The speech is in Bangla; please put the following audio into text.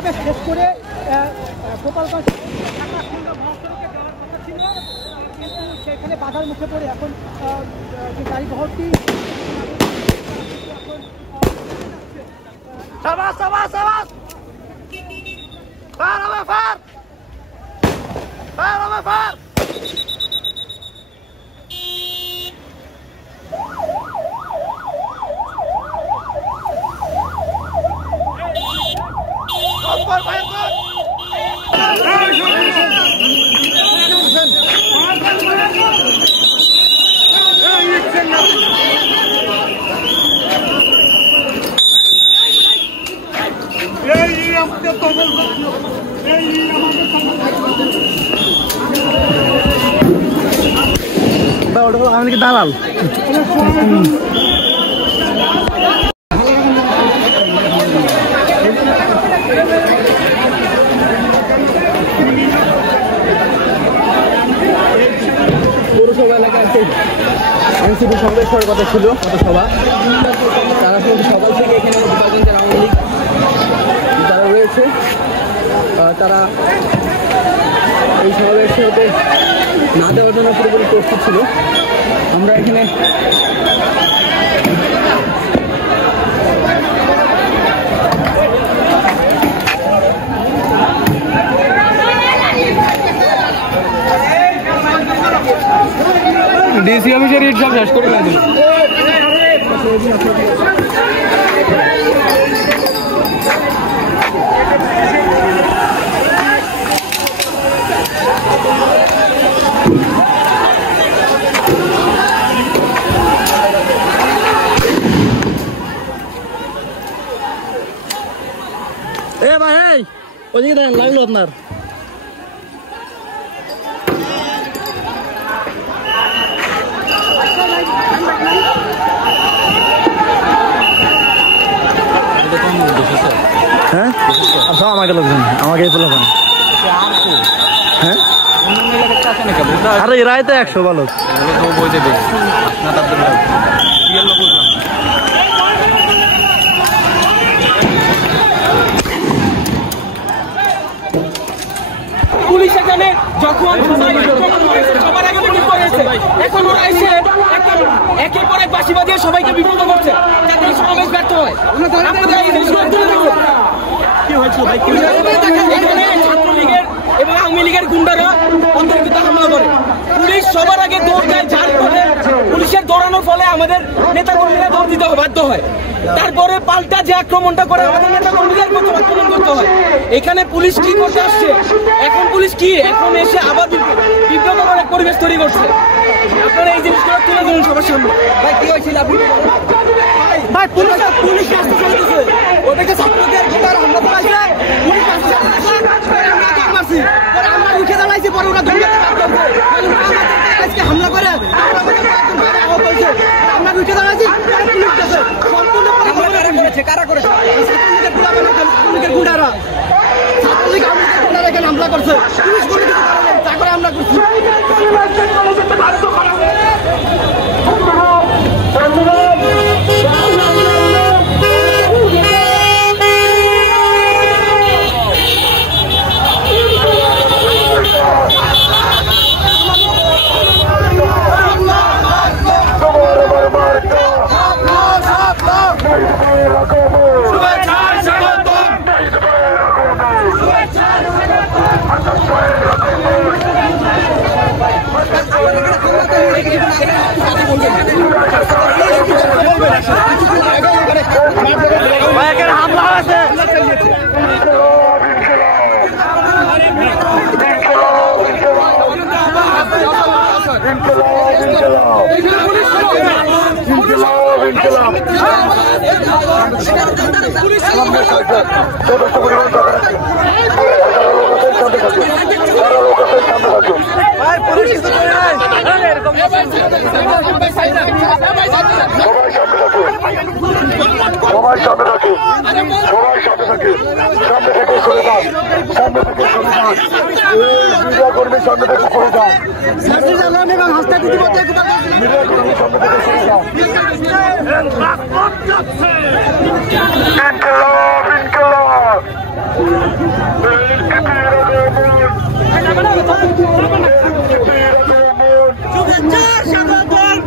সমাবেশ শেষ করে গোপালগঞ্জ মহাসড়কে যাওয়ার কথা ছিল, কিন্তু সেখানে বাধার মুখে পড়ে এখন যে গাড়ি বহরটি আমাকে দালাল পৌরসভা এলাকায় এনসিপি সমাবেশ হওয়ার কথা ছিল গত সভা, তারা কিন্তু সকাল থেকে এখানে গোপালগঞ্জের আওয়ামী লীগ যারা রয়েছে তারা এই সমাবেশে হতে না দেওয়ার জন্য পুরোপুরি প্রস্তুত ছিল। আমরা এখানে ডিসি অফিসের ইট সব শেষ করে দিল। এ ভাই ওদিকে দেখেন লাগলো আপনার হ্যাঁ সব আমাকে লোকজন আমাকে বলবেন হ্যাঁ আরে এরাই তো 100 বলো পুলিশ এখানে যখন সবার আগে পুলিশ করেছে, এখন ওরা এসে একের পর এক বাসি বাজিয়ে সবাইকে বিব্রত করছে যাতে এই সমাবেশ ব্যর্থ হয়। কি হয়েছে ভাই? এখানে ছাত্রলীগের এবং আওয়ামী লীগের গুন্ডারা অন্তর্কিত হামলা করে, পুলিশ সবার আগে দৌড় দেয়, যার ফলে পুলিশের দৌড়ানোর ফলে আমাদের নেতাকর্মীরা দৌড় দিতে বাধ্য হয়। তারপরে পাল্টা যে আক্রমণটা করে আমাদের নেতাকর্মীদের প্রতি আক্রমণ করতে হয়। এখানে পুলিশ কি করতে আসছে? এখন পুলিশ কি এখন এসে আবার বিব্রতকর পরিবেশ তৈরি করছে। আপনারা এই জিনিসগুলো তুলে ধরুন সবার সামনে। ভাই কি হয়েছিল আপনি? ভাই পুলিশ আসতে চলতেছে, ওদেরকে ছাত্রদের ভিতরে হামলা করেছে, পুলিশ আসছে, আমরা মারছি, পরে আমরা রুখে দাঁড়াইছি, পরে ওরা দৌড়ে আজকে হামলা করে আমরা রুখে দাঁড়াইছি, পুলিশ গেছে সম্পূর্ণ কারা করেছে? গুন্ডারা ছাত্রলীগ গুন্ডারা এখানে হামলা করছে, পুলিশ করে দিতে পারে না, তা করে আমরা করছি। হামলা আছে সবাই সামনে থাকে, সবাই সামনে থাকে, সামনে থেকে সরে যান, সামনে থেকে সরে যান, মিডিয়া কর্মী সামনে থেকে সরে যান, মিডিয়া কর্মী সামনে থেকে সরে যান। ইনকিলাব ইনকিলাব শুভেচ্ছা স্বাগতম